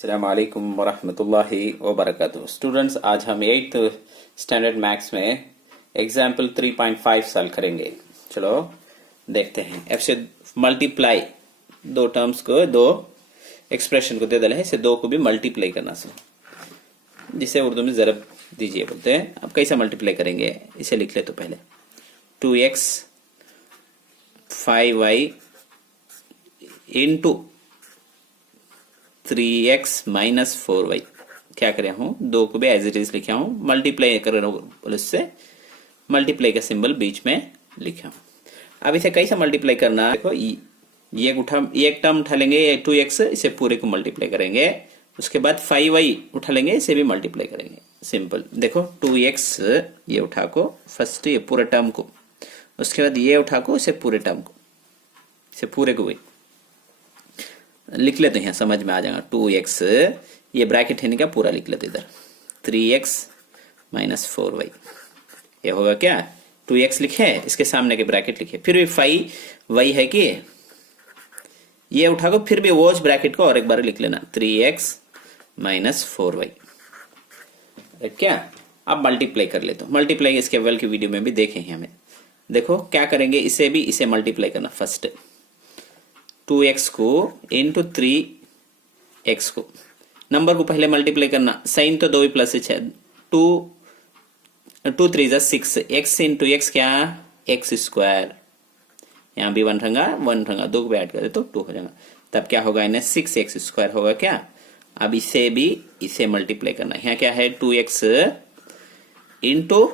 अस्सलाम वालेकुम वरहमतुल्लाहि वबरकातुहू। स्टूडेंट्स, आज हम 8th स्टैंडर्ड मैथ्स में एग्जाम्पल 3.5 सॉल्व करेंगे। चलो देखते हैं। एफ से मल्टीप्लाई दो टर्म्स को, दो एक्सप्रेशन को दे दल है, इसे दो को भी मल्टीप्लाई करना सो, जिसे उर्दू में जरब दीजिए बोलते हैं। अब कैसे मल्टीप्लाई करेंगे इसे लिख ले। तो पहले 2x 5y into 3x minus 4y। क्या करे हूं, दो को भी एज इट इज लिखा हूं, मल्टीप्लाई कर रहा हूं, इससे मल्टीप्लाई का सिंबल बीच में लिखा हूं। अब इसे कैसे मल्टीप्लाई करना, देखो ये एक टर्म उठा लेंगे 2x, इसे पूरे को मल्टीप्लाई करेंगे। उसके बाद 5y उठा लेंगे, इसे भी मल्टीप्लाई करेंगे। सिंपल देखो 2x ये उठा को फर्स्ट ये पूरे टर्म को, उसके बाद ये उठा को इसे पूरे टर्म को, इसे पूरे को भी लिख लेते हैं, समझ में आ जाएगा। 2x ये ब्रैकेट है क्या, पूरा लिख लेते इधर। 3x माइनस 4y ये होगा क्या, 2x लिखे, इसके सामने के ब्रैकेट लिखे, फिर भी 5y है कि ये उठा को फिर भी वो ब्रैकेट को और एक बार लिख लेना, 3x माइनस 4y। क्या अब मल्टीप्लाई कर लेते हो, मल्टीप्लाई इसके वेल की वीडियो में भी देखे हैं हमें। देखो क्या करेंगे, इसे भी इसे मल्टीप्लाई करना। फर्स्ट 2x को इंटू 3x को, नंबर को पहले मल्टीप्लाई करना। साइन तो दो ही प्लस है, 2 3 6, x इंटू एक्स क्या, एक्स स्क्वायर। यहाँ भी 1 रहेगा, दो को ऐड कर दे तो 2 हो जाएगा। तब क्या होगा, इन्हें 6x स्क्वायर होगा क्या। अब इसे भी इसे मल्टीप्लाई करना। यहाँ क्या है, 2x इंटू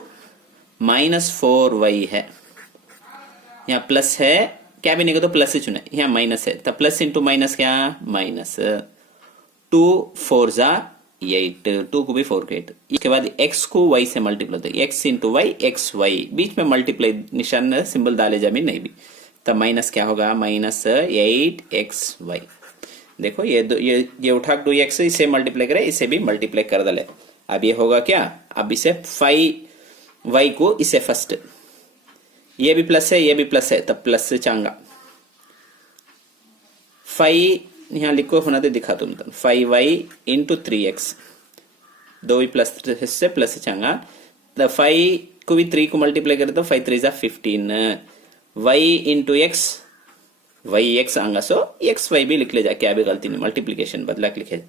माइनस 4y है, यहाँ प्लस है, क्या भी नहीं को तो प्लस ही चुना, यहाँ माइनस है, तब प्लस इंटू माइनस क्या, माइनस 2 4 जा 8, 2 को भी 4 को 8। इसके बाद x को y से मल्टीप्लाई होता है, x into y x y, बीच में मल्टीप्लाई निशान सिंबल डाले जा भी नहीं भी, तब माइनस क्या होगा, माइनस 8xy। देखो ये उठा 2x इसे मल्टीप्लाई करे, इसे भी मल्टीप्लाई कर दले। अब ये होगा क्या, अब इसे 5y को इसे फर्स्ट, ये भी प्लस है, ये भी प्लस है, तब प्लस से चांगा 5 यहाँ लिखो होना तो दिखा तुम, 5y इंटू 3x, दो भी प्लस से प्लस से चांगा, तो 5 को भी 3 को मल्टीप्लाई करे तो 5 3 15, y into x, y x आंगा, सो एक्स वाई भी लिख ले जा, क्या भी गलती नहीं, मल्टीप्लीकेशन बदला के लिखे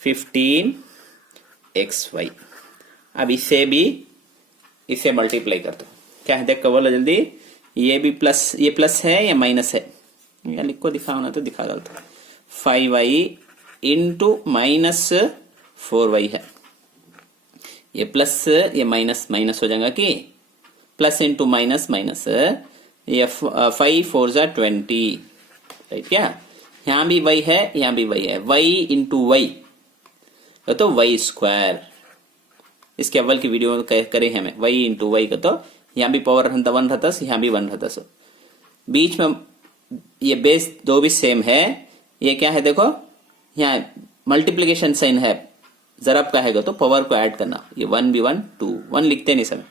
15xy। अब इसे भी इसे मल्टीप्लाई कर दो, क्या है देख बोलो जल्दी, ये भी प्लस, ये प्लस है या माइनस है, या लिखो दिखा होना तो दिखा डालता। 5y इंटू माइनस 4y है, ये प्लस ये माइनस माइनस हो जाएगा कि प्लस इंटू माइनस माइनस, ये 5 4 जा 20, राइट। क्या यहाँ भी y है, यहाँ भी y है, y इंटू वाई तो y स्क्वायर, इसके अव्वल की वीडियो में करे हैं हमें, y इंटू वाई का तो यहाँ भी पावर 1 रहता, यहाँ भी 1 रहता, सो बीच में ये बेस दो भी सेम है। ये क्या है देखो, यहाँ मल्टीप्लिकेशन साइन है, जरब का है तो पावर को ऐड करना, ये 1 भी 1 2 1 लिखते नहीं समय,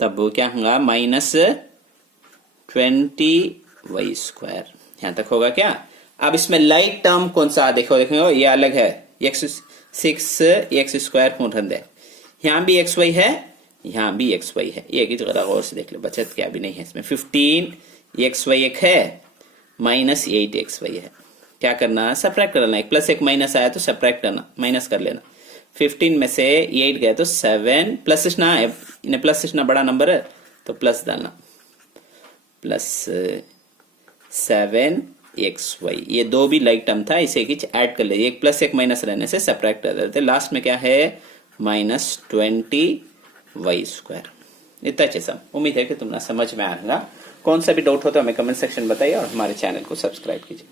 तब वो क्या होगा, माइनस 20y स्क्वायर। यहाँ तक होगा क्या। अब इसमें लाइक टर्म कौन सा देखो, ये अलग है, x स्क्वायर है, यहाँ भी xy है, यहाँ भी xy है, ये की जगह गौर से देख लो, बचत क्या भी नहीं है इसमें। 15xy एक है, माइनस 8xy है, क्या करना, सब्ट्रैक्ट करना, एक प्लस एक माइनस आया तो सब्ट्रैक्ट करना, माइनस कर लेना। 15 में से 8 गया तो 7, प्लस ना इन्हें प्लस ना बड़ा नंबर है तो प्लस डालना, प्लस 7xy। ये दो भी लाइक टर्म था, इसे एक ऐड कर ले, एक प्लस एक माइनस रहने से सब्ट्रैक्ट कर देते, लास्ट में क्या है, माइनस 20y स्क्वायर। इतना अच्छे सम, उम्मीद है कि तुम्हें समझ में आएगा। कौन सा भी डाउट हो तो हमें कमेंट सेक्शन बताइए और हमारे चैनल को सब्सक्राइब कीजिए।